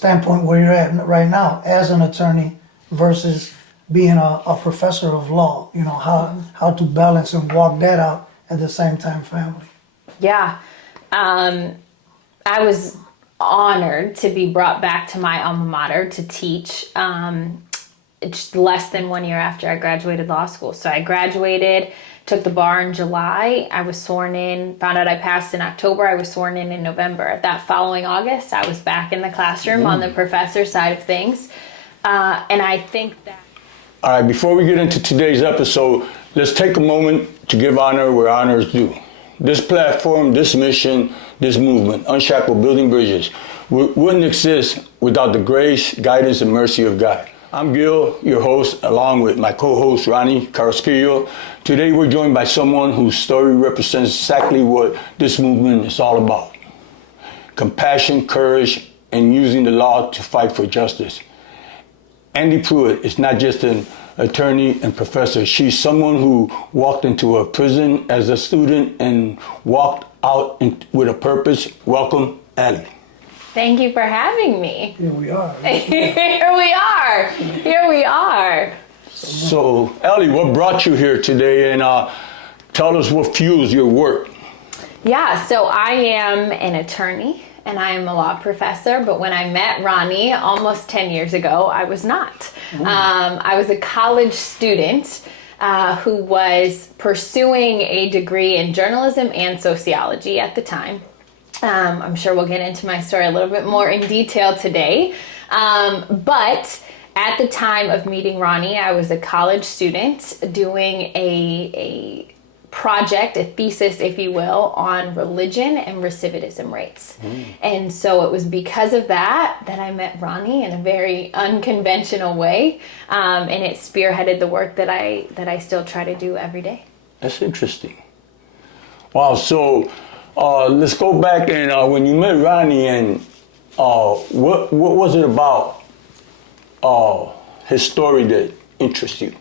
standpoint where you're at right now as an attorney versus being a professor of law, you know, how to balance and walk that out at the same time family. Yeah. I was honored to be brought back to my alma mater to teach just less than 1 year after I graduated law school. So I graduated, took the bar in July. I was sworn in, found out I passed in October. I was sworn in November. That following August, I was back in the classroom on the professor side of things. And I think that... All right, before we get into today's episode, let's take a moment to give honor where honor is due. This platform, this mission, this movement, Unshackled Building Bridges, wouldn't exist without the grace, guidance, and mercy of God. I'm Gil, your host, along with my co-host, Ronnie Carrasquillo. Today, we're joined by someone whose story represents exactly what this movement is all about. Compassion, courage, and using the law to fight for justice. Ally Pruitt is not just an attorney and professor. She's someone who walked into a prison as a student and walked out with a purpose. Welcome, Ally. Thank you for having me. Here we are. Here we are. Here we are. So, Ally, what brought you here today? And tell us what fuels your work. Yeah, so I am an attorney and I am a law professor, but when I met Ronnie almost 10 years ago, I was not. I was a college student who was pursuing a degree in journalism and sociology at the time. I'm sure we'll get into my story a little bit more in detail today. But at the time of meeting Ronnie, I was a college student doing a project, a thesis, if you will, on religion and recidivism rates. And so it was because of that that I met Ronnie in a very unconventional way. And it spearheaded the work that I still try to do every day. That's interesting. Wow, so let's go back and when you met Ronnie, and what was it about his story that interests you?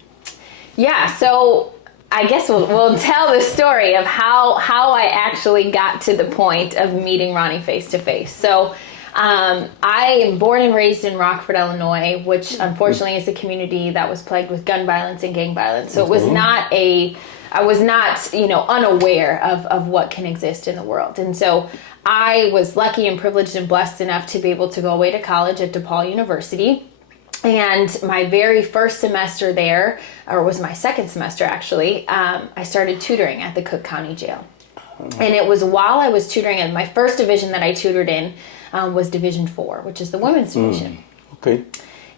Yeah, so I guess we'll tell the story of how I actually got to the point of meeting Ronnie face to face. So I am born and raised in Rockford, Illinois, which unfortunately is a community that was plagued with gun violence and gang violence. So it was not I was not, unaware of what can exist in the world. And so I was lucky and privileged and blessed enough to be able to go away to college at DePaul University. And my very first semester there, or was my second semester actually, I started tutoring at the Cook County Jail. And it was while I was tutoring, and my first division that I tutored in was Division 4, which is the women's division. Okay.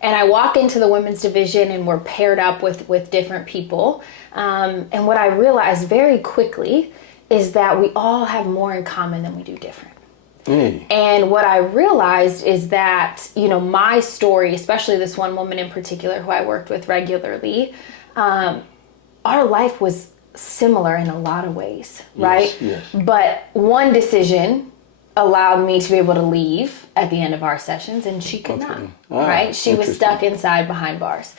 And I walk into the women's division and we're paired up with different people. And what I realized very quickly is that we all have more in common than we do different. And what I realized is that, my story, especially this one woman in particular who I worked with regularly, our life was similar in a lot of ways, right? Yes. But one decision allowed me to be able to leave at the end of our sessions, and she could not, right? She was stuck inside behind bars.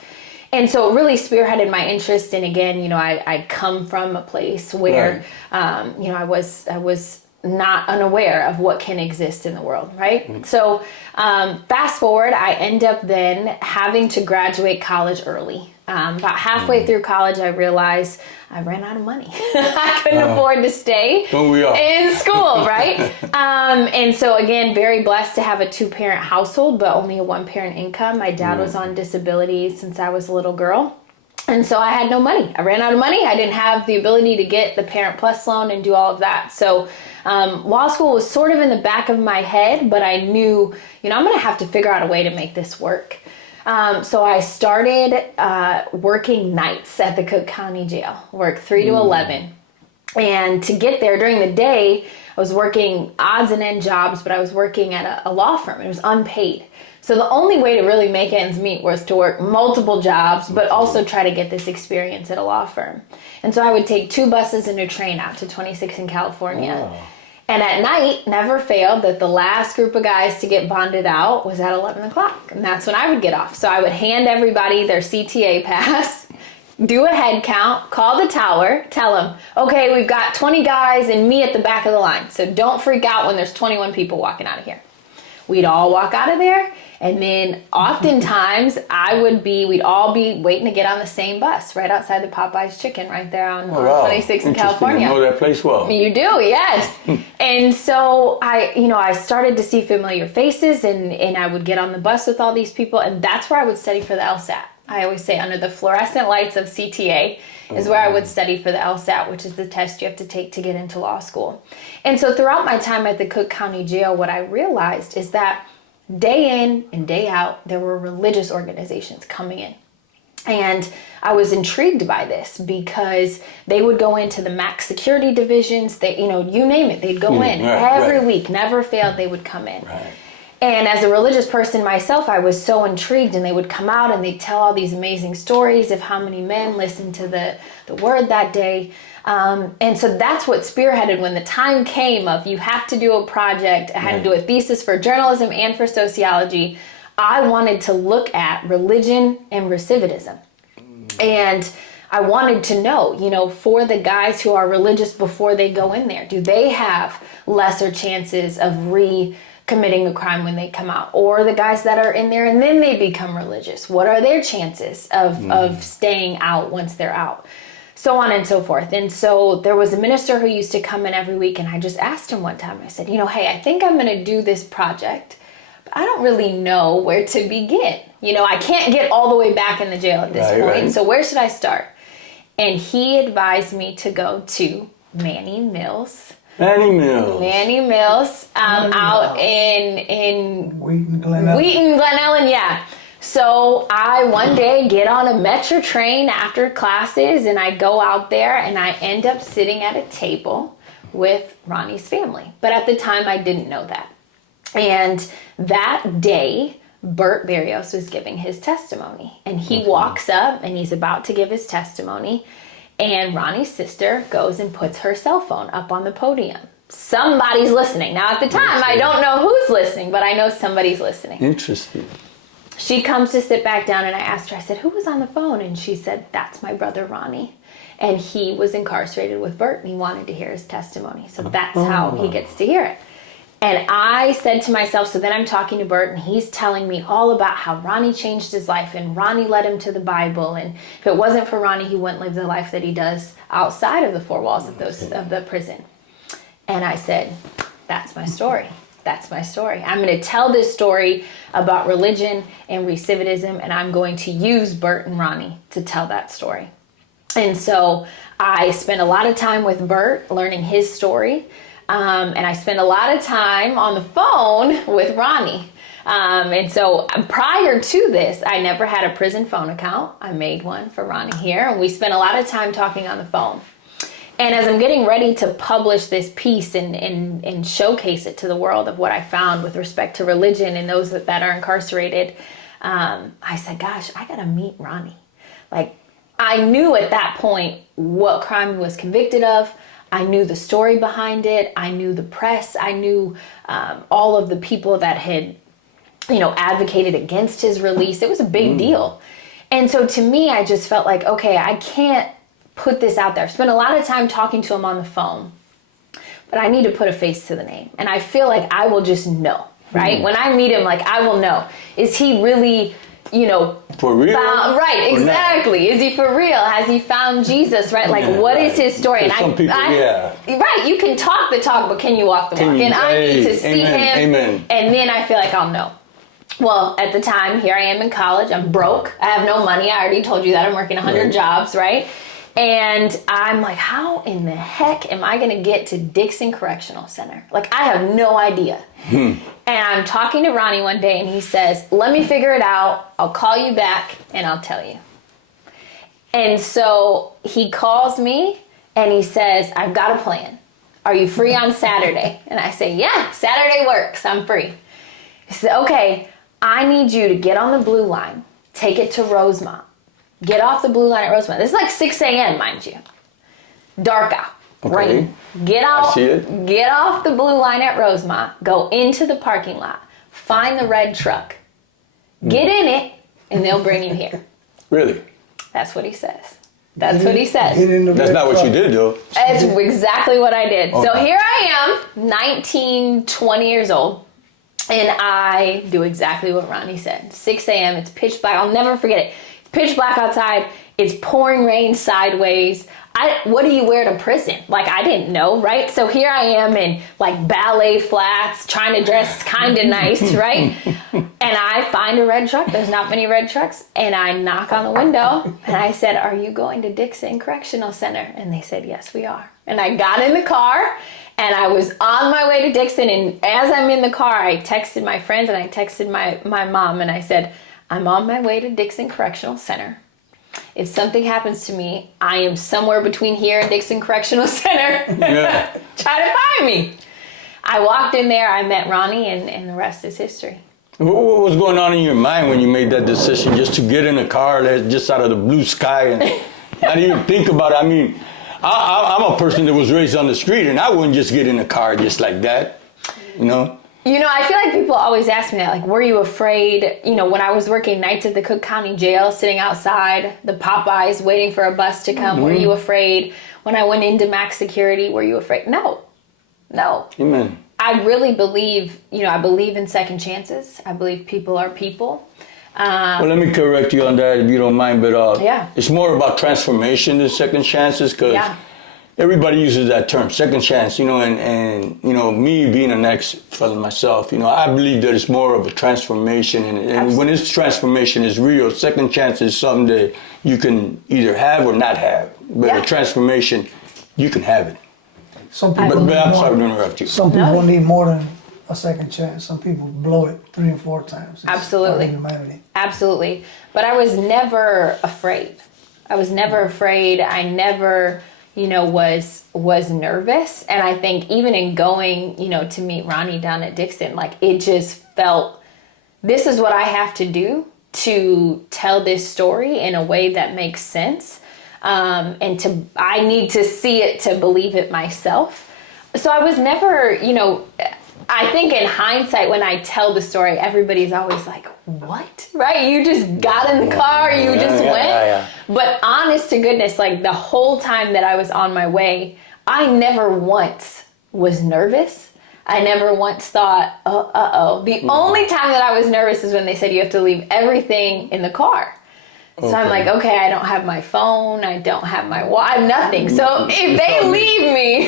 And so it really spearheaded my interest. And again, I come from a place where, I was not unaware of what can exist in the world, right? So fast forward, I end up then having to graduate college early. About halfway through college, I realized I ran out of money. I couldn't afford to stay in school, right? And so again, very blessed to have a 2-parent household, but only a 1-parent income. My dad was on disability since I was a little girl. And so I had no money. I ran out of money. I didn't have the ability to get the Parent Plus loan and do all of that. So law school was sort of in the back of my head, but I knew, I'm going to have to figure out a way to make this work. So I started working nights at the Cook County Jail, worked 3 to 11. And to get there during the day, I was working odds and end jobs, but I was working at a law firm. It was unpaid. So the only way to really make ends meet was to work multiple jobs, but also try to get this experience at a law firm. And so I would take 2 buses and a train out to 26 in California. And at night, never failed that the last group of guys to get bonded out was at 11 o'clock. And that's when I would get off. So I would hand everybody their CTA pass, do a head count, call the tower, tell them, okay, we've got 20 guys and me at the back of the line. So don't freak out when there's 21 people walking out of here. we'd all walk out of there. And then oftentimes we'd all be waiting to get on the same bus right outside the Popeye's Chicken right there on 26 in California. I know that place well. You do, yes. And so I started to see familiar faces, and I would get on the bus with all these people, and that's where I would study for the LSAT. I always say under the fluorescent lights of CTA is where I would study for the LSAT, which is the test you have to take to get into law school. And so throughout my time at the Cook County Jail, what I realized is that day in and day out, there were religious organizations coming in. And I was intrigued by this because they would go into the max security divisions. They, you name it, they'd go in every week, never failed. They would come in. Right. And as a religious person myself, I was so intrigued, and they would come out and they'd tell all these amazing stories of how many men listened to the word that day. And so that's what spearheaded when the time came of you have to do a project. I had to do a thesis for journalism and for sociology. I wanted to look at religion and recidivism. And I wanted to know, for the guys who are religious before they go in there, do they have lesser chances of committing a crime when they come out? Or the guys that are in there and then they become religious, what are their chances of staying out once they're out? So on and so forth. And so there was a minister who used to come in every week, and I just asked him one time, I said, hey, I think I'm going to do this project, but I don't really know where to begin. I can't get all the way back in the jail at this point. Right. So where should I start? And he advised me to go to Manny Mills. Out in Wheaton, Glen Ellen, yeah. So I one day get on a Metro train after classes, and I go out there and I end up sitting at a table with Ronnie's family. But at the time I didn't know that. And that day, Bert Berrios was giving his testimony, and he walks up and he's about to give his testimony, and Ronnie's sister goes and puts her cell phone up on the podium. Somebody's listening. Now, at the time, I don't know who's listening, but I know somebody's listening. Interesting. She comes to sit back down, and I asked her, I said, who was on the phone? And she said, that's my brother, Ronnie. And he was incarcerated with Bert, and he wanted to hear his testimony. So that's how he gets to hear it. And I said to myself, so then I'm talking to Bert, and he's telling me all about how Ronnie changed his life, and Ronnie led him to the Bible. And if it wasn't for Ronnie, he wouldn't live the life that he does outside of the four walls of the prison. And I said, that's my story. That's my story. I'm going to tell this story about religion and recidivism, and I'm going to use Bert and Ronnie to tell that story. And so I spent a lot of time with Bert learning his story. And I spent a lot of time on the phone with Ronnie. And so prior to this, I never had a prison phone account. I made one for Ronnie here, and we spent a lot of time talking on the phone. And as I'm getting ready to publish this piece and showcase it to the world of what I found with respect to religion and those that are incarcerated, I said, gosh, I got to meet Ronnie. Like, I knew at that point what crime he was convicted of. I knew the story behind it. I knew the press. I knew all of the people that had, advocated against his release. It was a big deal. And so to me, I just felt like, okay, I can't put this out there. I've spent a lot of time talking to him on the phone, but I need to put a face to the name. And I feel like I will just know, right? When I meet him, I will know. Is he really, for real? Right, exactly. Is he for real? Has he found Jesus, right? What is his story? And right, you can talk the talk, but can you walk the walk? And I need to see him. Amen. And then I feel like I'll know. Well, at the time, here I am in college. I'm broke. I have no money. I already told you that. I'm working 100 jobs, right? And I'm like, how in the heck am I going to get to Dixon Correctional Center? I have no idea. And I'm talking to Ronnie one day, and he says, let me figure it out. I'll call you back, and I'll tell you. And so he calls me, and he says, I've got a plan. Are you free on Saturday? And I say, yeah, Saturday works. I'm free. He said, okay, I need you to get on the blue line, take it to Rosemont. Get off the blue line at Rosemont. This is 6 a.m., mind you. Dark out. Okay. Rain. Get out. I see it. Get off the blue line at Rosemont. Go into the parking lot. Find the red truck. Get in it, and they'll bring you here. Really? That's what he says. That's what he says. That's not what you did, though. That's exactly what I did. Okay. So here I am, 19, 20 years old. And I do exactly what Ronnie said. 6 a.m., it's pitch black. I'll never forget it. It's pitch black outside. It's pouring rain sideways. What do you wear to prison? Like, I didn't know, right? So here I am in like ballet flats, trying to dress kind of nice, right? And I find a red truck. There's not many red trucks. And I knock on the window and I said, "Are you going to Dixon Correctional Center?" And they said, "Yes, we are." And I got in the car and I was on my way to Dixon. And as I'm in the car, I texted my friends and I texted my mom and I said, "I'm on my way to Dixon Correctional Center. If something happens to me, I am somewhere between here and Dixon Correctional Center. Yeah. Try to find me." I walked in there, I met Ronnie, and the rest is history. What was going on in your mind when you made that decision just to get in a car that's just out of the blue sky and not even think about it? I mean, I'm a person that was raised on the street, and I wouldn't just get in a car just like that, you know? You know, I feel like people always ask me that, like, were you afraid? You know, when I was working nights at the Cook County Jail, sitting outside the Popeyes waiting for a bus to come, were you afraid? When I went into max security, were you afraid? No. Amen. I really believe, I believe in second chances. I believe people are people. Well, let me correct you on that if you don't mind, but Yeah. it's more about transformation than second chances, because everybody uses that term, second chance, and me being an ex-felon myself, I believe that it's more of a transformation, and when it's transformation is real, second chance is something that you can either have or not have, but a transformation, you can have it. Some people But I'm need sorry to more. interrupt you. Some people need more than a second chance. Some people blow it 3 and 4 times. It's Absolutely. part of humanity. Absolutely. But I was never afraid. I never, was nervous. And I think even in going, to meet Ronnie down at Dixon, like, it just felt, this is what I have to do to tell this story in a way that makes sense. I need to see it to believe it myself. So I was never, I think in hindsight, when I tell the story, everybody's always like, "What?" Right? You just got in the car, you just went. Yeah. But honest to goodness, like, the whole time that I was on my way, I never once was nervous. I never once thought, uh-oh. The only time that I was nervous is when they said you have to leave everything in the car. So I'm like, okay, I don't have my phone, I don't have I have nothing. So if they leave me,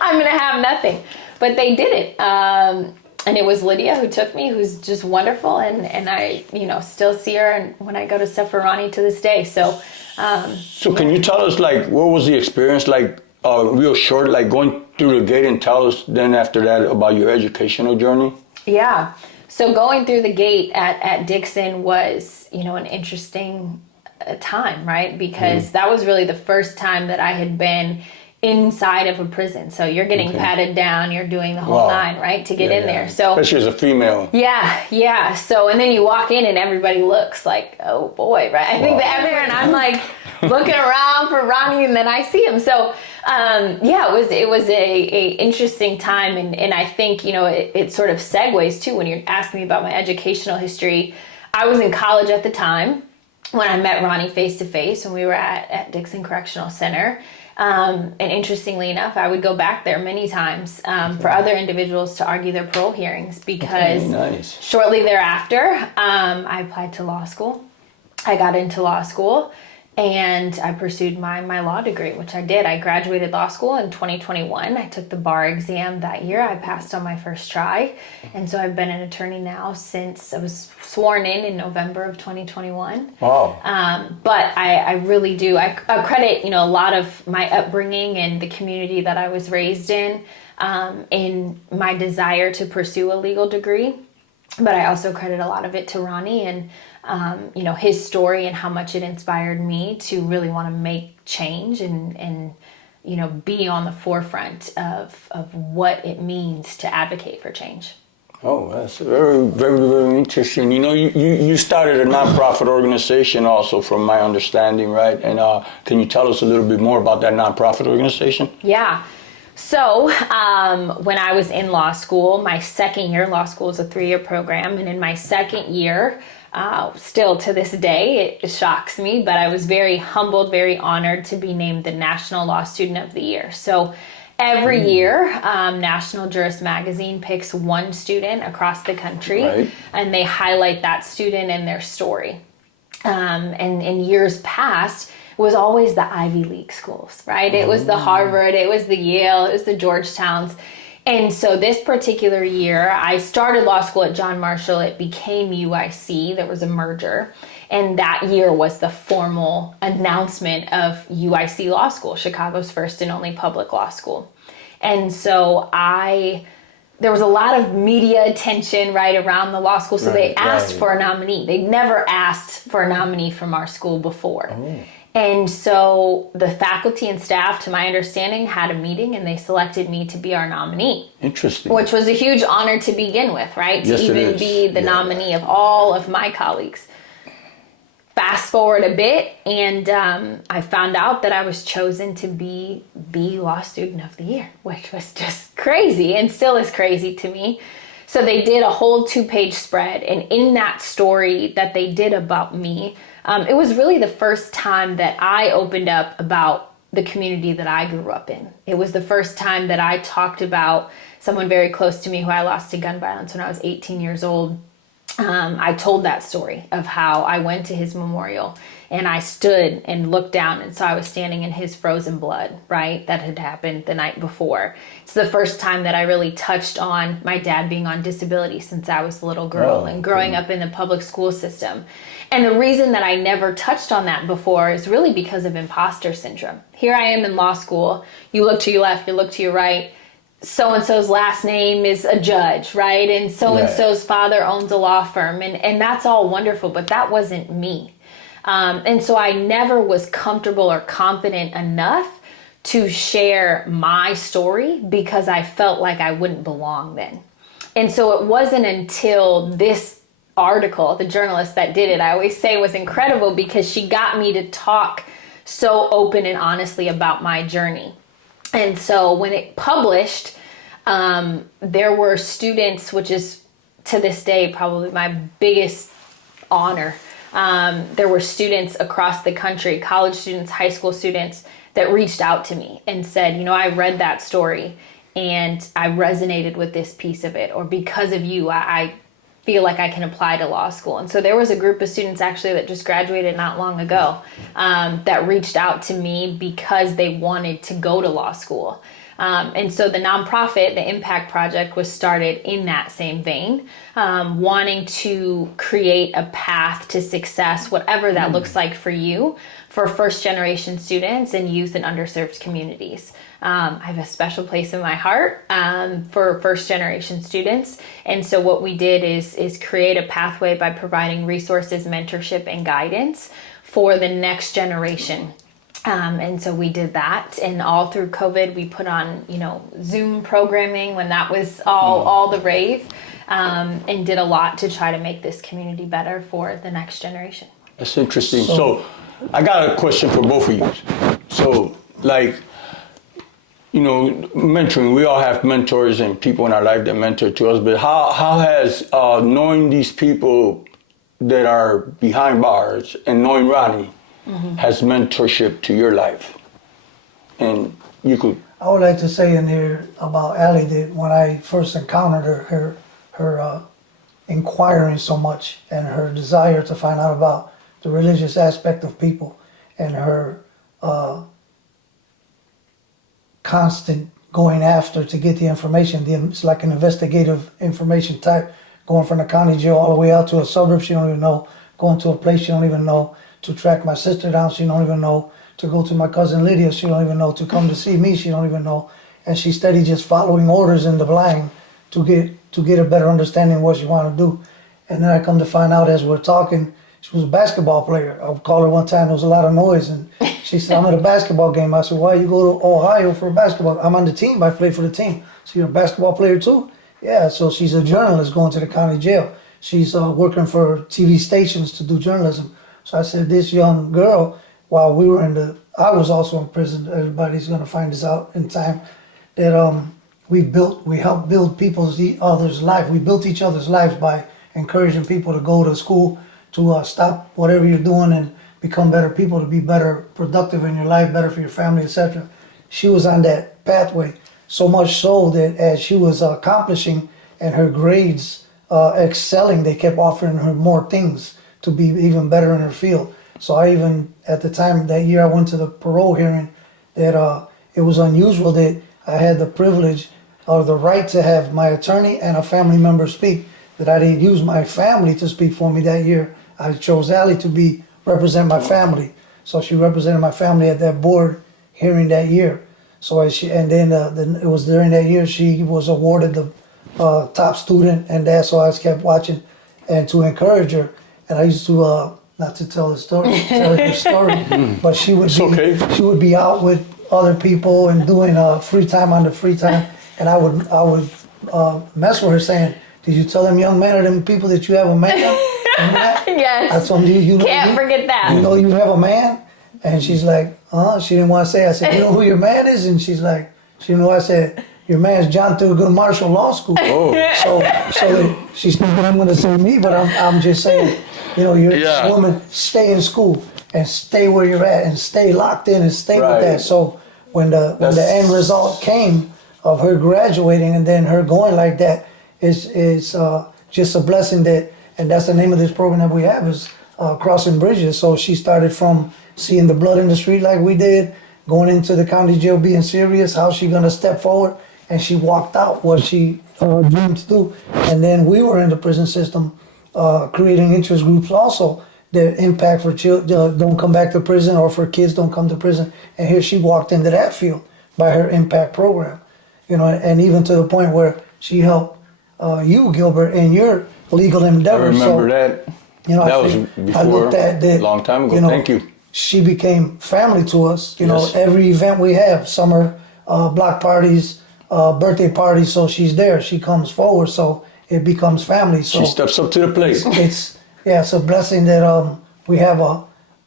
I'm going to have nothing. But they did it. And it was Lydia who took me, who's just wonderful. And I, still see her and when I go to stuff for Ronnie to this day. So Can you tell us, like, what was the experience like, real short, like going through the gate, and tell us then after that about your educational journey? Yeah. So going through the gate at Dixon was, an interesting time, right? Because that was really the first time that I had been inside of a prison. So you're getting patted down, you're doing the whole nine, right? To get in there. So especially as a female. Yeah. So, and then you walk in and everybody looks like, oh boy, right? I think that everyone, I'm like looking around for Ronnie and then I see him. So, it was a interesting time. And I think, it sort of segues too when you're asking me about my educational history. I was in college at the time when I met Ronnie face to face when we were at Dixon Correctional Center. And interestingly enough, I would go back there many times for other individuals to argue their parole hearings because shortly thereafter, I applied to law school. I got into law school and I pursued my law degree, which I did. I graduated law school in 2021. I took the bar exam that year. I passed on my first try. And so I've been an attorney now since I was sworn in November of 2021. Wow. But I really do. I credit, a lot of my upbringing and the community that I was raised in my desire to pursue a legal degree. But I also credit a lot of it to Ronnie and, his story and how much it inspired me to really want to make change and be on the forefront of what it means to advocate for change. Oh, that's very, very, very interesting. You started a nonprofit organization also, from my understanding, right? And can you tell us a little bit more about that nonprofit organization? Yeah. So when I was in law school, my second year, law school is a 3-year program. And in my second year, still to this day, it shocks me, but I was very humbled, very honored to be named the National Law Student of the Year. So Every year, National Jurist Magazine picks one student across the country, Right. and they highlight that student and their story. And in years past, it was always the Ivy League schools, right? It was the Harvard, it was the Yale, it was the Georgetowns. And so this particular year, I started law school at John Marshall. It became UIC. There was a merger. And that year was the formal announcement of UIC Law School, Chicago's first and only public law school. And so there was a lot of media attention right around the law school. So they asked for a nominee. They'd never asked for a nominee from our school before. And so the faculty and staff, to my understanding, had a meeting and they selected me to be our nominee. Interesting. Which was a huge honor to begin with, right? Yes, to even be the nominee of all of my colleagues. Fast forward a bit, and I found out that I was chosen to be the Law Student of the Year, which was just crazy and still is crazy to me. So they did a whole 2-page spread, and in that story that they did about me, it was really the first time that I opened up about the community that I grew up in. It was the first time that I talked about someone very close to me who I lost to gun violence when I was 18 years old. I told that story of how I went to his memorial and I stood and looked down and saw I was standing in his frozen blood, right? That had happened the night before. It's the first time that I really touched on my dad being on disability since I was a little girl and growing up in the public school system. And the reason that I never touched on that before is really because of imposter syndrome. Here I am in law school. You look to your left, you look to your right. So-and-so's last name is a judge, right? And so-and-so's father owns a law firm. And that's all wonderful, but that wasn't me. And so I never was comfortable or confident enough to share my story because I felt like I wouldn't belong then. And so it wasn't until this article, the journalist that did it, I always say was incredible because she got me to talk so open and honestly about my journey. And so when it published, there were students, which is to this day probably my biggest honor. There were students across the country, college students, high school students, that reached out to me and said, you know, I read that story and I resonated with this piece of it, or because of you, I feel like I can apply to law school. And so there was a group of students actually that just graduated not long ago that reached out to me because they wanted to go to law school. And so the nonprofit, the Impact Project, was started in that same vein, wanting to create a path to success, whatever that looks like for you, for first generation students and youth in underserved communities. I have a special place in my heart for first generation students. And so what we did is create a pathway by providing resources, mentorship, and guidance for the next generation. And so we did that, and all through COVID, we put on, Zoom programming when that was all the rave, and did a lot to try to make this community better for the next generation. That's interesting. So I got a question for both of you. So, mentoring, we all have mentors and people in our life that mentor to us, but how has knowing these people that are behind bars and knowing Ronnie has mentorship to your life? And you could... I would like to say in here about Ally that when I first encountered her inquiring so much and her desire to find out about the religious aspect of people and her constant going after to get the information. It's like an investigative information type, going from the county jail all the way out to a suburb she don't even know, going to a place she don't even know, to track my sister down she don't even know, to go to my cousin Lydia she don't even know, to come to see me she don't even know. And she steady just following orders in the blind to get a better understanding of what she wanted to do. And then I come to find out as we're talking, she was a basketball player. I would call her one time, there was a lot of noise, and she said, I'm at a basketball game. I said, why you go to Ohio for a basketball? I'm on the team, I play for the team. So you're a basketball player too? Yeah, so she's a journalist going to the county jail. She's working for TV stations to do journalism. So I said, this young girl, while we were I was also in prison, everybody's gonna find this out in time, that we helped build others' lives. We built each other's lives by encouraging people to go to school, to stop whatever you're doing and become better people, to be better, productive in your life, better for your family, etc. She was on that pathway. So much so that as she was accomplishing and her grades excelling, they kept offering her more things to be even better in her field. So I even, at the time that year I went to the parole hearing, that it was unusual that I had the privilege or the right to have my attorney and a family member speak, that I didn't use my family to speak for me that year. I chose Ally to represent my family. So she represented my family at that board hearing that year. So then it was during that year she was awarded the top student, and that's so I just kept watching and to encourage her. And I used to not to tell the story, but she would be out with other people and doing free time on the free time, and I would mess with her saying, "Did you tell them young men or them people that you have a man?" Yes. I told them, you Can't forget that. You know you have a man? And she's like, she didn't want to say. I said, you know who your man is? And she's like, she knew. I said, your man's John Thurgood Marshall Law School. Oh. So she's thinking I'm going to say me, but I'm just saying, you know, you're a woman, stay in school and stay where you're at and stay locked in and stay with that. So when the end result came of her graduating and then her going like that, is just a blessing that, and that's the name of this program that we have is Crossing Bridges. So she started from seeing the blood in the street like we did, going into the county jail, being serious, how she gonna step forward, and she walked out what she dreamed to do. And then we were in the prison system, creating interest groups also that impact for children don't come back to prison, or for kids don't come to prison. And here she walked into that field by her impact program, you know, and even to the point where she helped you, Gilbert, in your legal endeavor. I remember that. You know, that was before, a long time ago. Thank you. She became family to us. You know, Yes. every event we have, summer block parties, birthday parties, so she's there. She comes forward, so it becomes family. So she steps up to the plate. It's a blessing that we have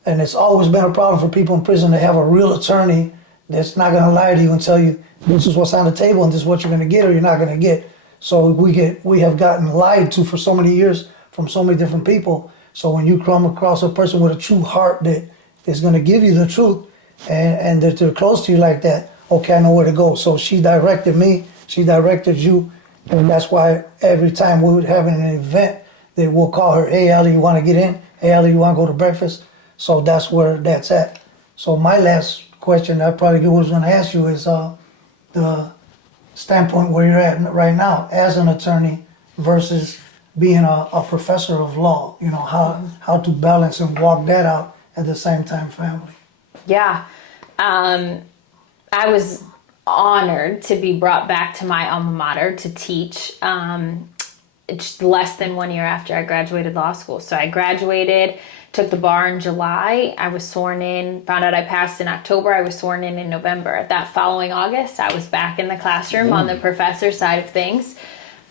and it's always been a problem for people in prison to have a real attorney that's not gonna lie to you and tell you this is what's on the table and this is what you're gonna get or you're not gonna get. So we have gotten lied to for so many years from so many different people. So when you come across a person with a true heart that is going to give you the truth and that they're close to you like that, okay, I know where to go. So she directed me, she directed you, and that's why every time we would have an event, they will call her, hey, Ally, you want to get in? Hey, Ally, you want to go to breakfast? So that's where that's at. So my last question I probably was going to ask you is the standpoint where you're at right now as an attorney versus being a professor of law, you know, how to balance and walk that out at the same time, family. Yeah. I was honored to be brought back to my alma mater to teach just less than 1 year after I graduated law school. So I graduated, took the bar in July. I was sworn in, found out I passed in October. I was sworn in November. That following August, I was back in the classroom on the professor side of things.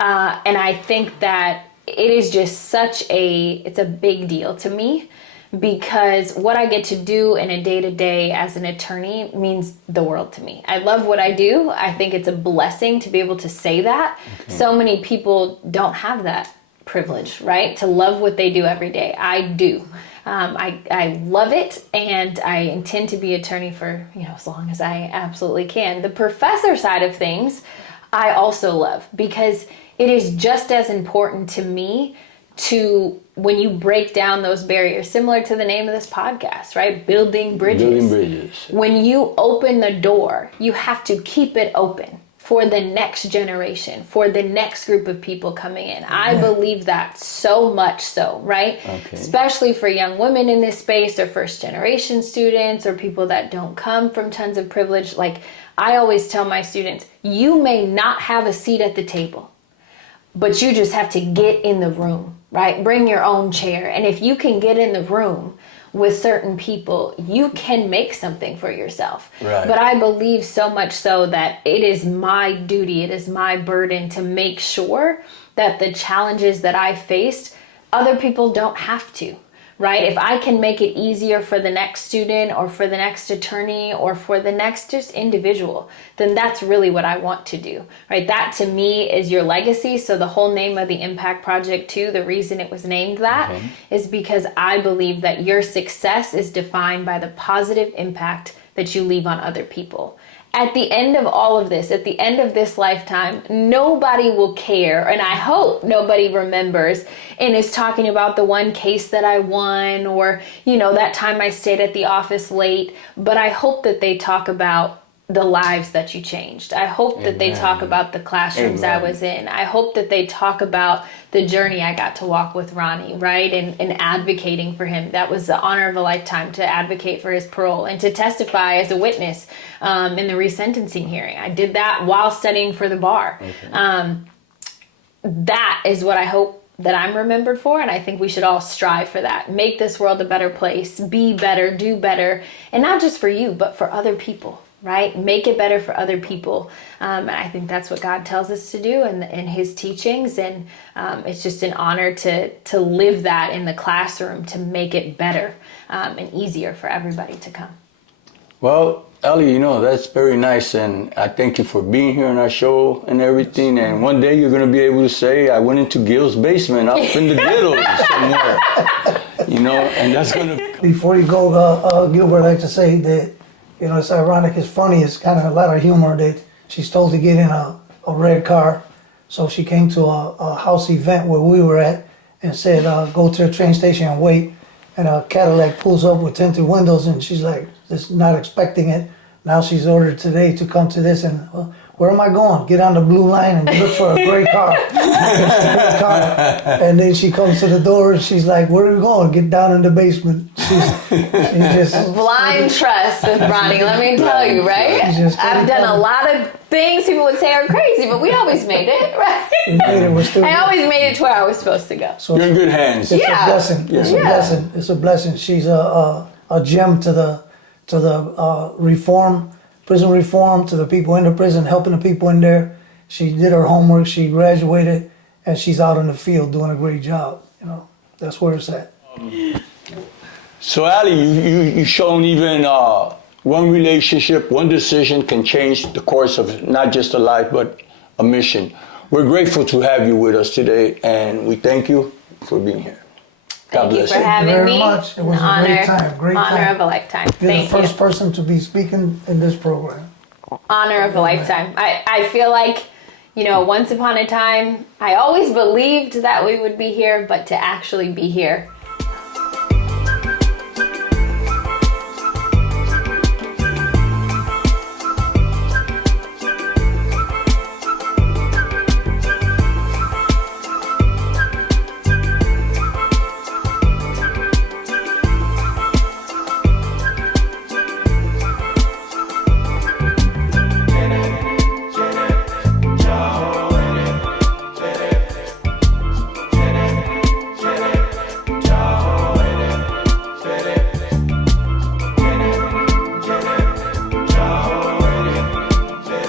And I think that it is just it's a big deal to me, because what I get to do in a day-to-day as an attorney means the world to me. I love what I do. I think it's a blessing to be able to say that. Okay. So many people don't have that privilege, right? To love what they do every day. I do. I love it, and I intend to be attorney for, as long as I absolutely can. The professor side of things, I also love, because it is just as important to me to, when you break down those barriers, similar to the name of this podcast, right? Building bridges. Building bridges. When you open the door, you have to keep it open for the next generation, for the next group of people coming in. I believe that so much so, right? Okay. Especially for young women in this space, or first generation students, or people that don't come from tons of privilege. Like, I always tell my students, you may not have a seat at the table, but you just have to get in the room, right? Bring your own chair. And if you can get in the room with certain people, you can make something for yourself. Right. But I believe so much so that it is my duty, it is my burden to make sure that the challenges that I faced, other people don't have to, right? If I can make it easier for the next student, or for the next attorney, or for the next just individual, then that's really what I want to do, right? That to me is your legacy. So the whole name of the Impact Project too, the reason it was named that is because I believe that your success is defined by the positive impact that you leave on other people. at the end of all of this, at the end of this lifetime, nobody will care, and I hope nobody remembers and is talking about the one case that I won, or, you know, that time I stayed at the office late. But I hope that they talk about the lives that you changed. I hope that they talk about the classrooms I was in. I hope that they talk about the journey I got to walk with Ronnie, right? And advocating for him. That was the honor of a lifetime, to advocate for his parole and to testify as a witness in the resentencing hearing. I did that while studying for the bar. Okay. That is what I hope that I'm remembered for, and I think we should all strive for that. Make this world a better place, be better, do better, and not just for you, but for other people. Right? Make it better for other people. And I think that's what God tells us to do in his teachings. And it's just an honor to live that in the classroom, to make it better and easier for everybody to come. Well, Ally, you know, that's very nice. And I thank you for being here on our show and everything. And one day you're going to be able to say, I went into Gil's basement up in the ghettos somewhere. You know, and that's going to... Before you go, Gilbert, I'd like to say that, you know, it's ironic, it's funny, it's kind of a lot of humor that she's told to get in a red car. So she came to a house event where we were at and said, go to the train station and wait. And a Cadillac pulls up with tinted windows, and she's like, just not expecting it. Now she's ordered today to come to this, and where am I going? Get on the blue line and look for a gray car. And then she comes to the door and she's like, where are we going? Get down in the basement. She's just... Blind trust with Ronnie, let me tell you, right? I've done a lot of things people would say are crazy, but we always made it, right? We made it, we're still... I always made it to where I was supposed to go. So you're in good hands. It's a blessing. It's a blessing. It's a blessing. She's a gem to the prison reform, to the people in the prison, helping the people in there. She did her homework, she graduated, and she's out in the field doing a great job. You know, that's where it's at. So, Ally, you've shown even one relationship, one decision can change the course of not just a life, but a mission. We're grateful to have you with us today, and we thank you for being here. God bless you. Thank you for having me. Much. It was a great time. Great honor time. of a lifetime. You're Thank the first you. person to be speaking in this program. Honor of a lifetime. I feel like, you know, once upon a time, I always believed that we would be here, but to actually be here